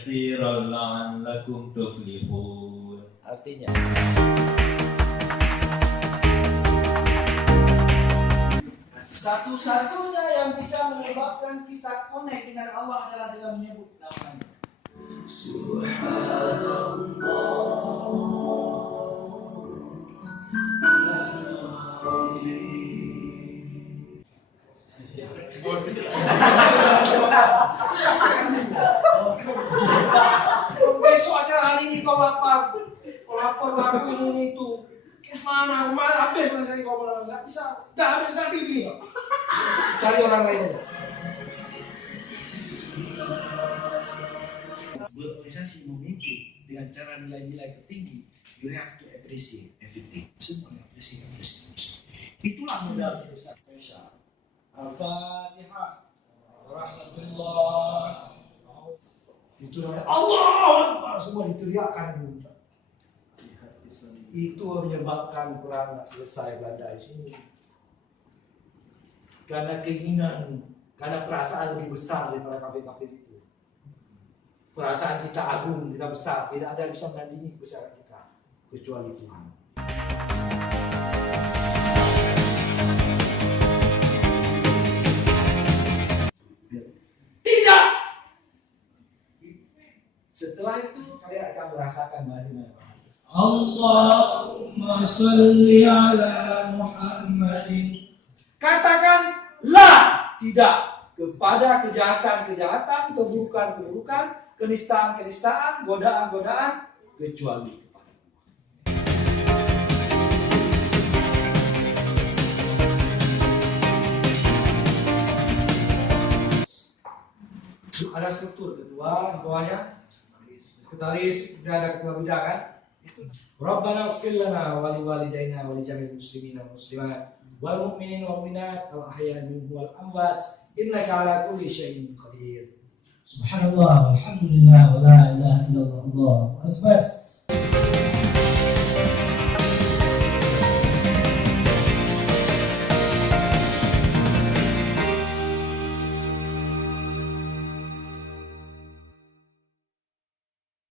كثيرا لعلكم تفلحون. Artinya, satu-satunya yang bisa menyebabkan kita connect dengan Allah adalah dengan menyebut namanya. Besok acara hari ini kau lapar lagu ini itu kemana habis nanti kau nggak bisa, dah habis kan bibi cari orang lain aja. Berorganisasi memimpin dengan cara nilai-nilai tertinggi, you have to appreciate everything. Semuanya appreciate. Itulah modal besar spesial. Al-Fatihah. Rahmatullah. Itu Allah semua diteriakkan dulu. Itu menyebabkan perang tak selesai Belanda di sini. Karena keinginan, karena perasaan lebih besar daripada kafir-kafir itu. Perasaan kita agung, kita besar, tidak ada yang bisa menandingi kebesaran kita kecuali Tuhan. Tidak. Setelah itu kalian akan merasakan bagaimana. Allahumma salli ala Muhammadin. Katakan la, tidak kepada kejahatan-kejahatan, keburukan-keburukan, kenistaan-kenistaan, godaan-godaan, kecuali kepada Tuhan. Ada struktur ketua, di bawahnya sekretaris, sudah ada ketua bidang kan? Rabbana ighfir lana wa li walidayna wa li jami'il muslimina wal muslimat wal mu'minin wal mu'minat al ahya'i minhum wal amwat innaka ala kulli syai'in qadir. Subhanallah, walhamdulillah, wa la ilaha illallah, Allahu akbar.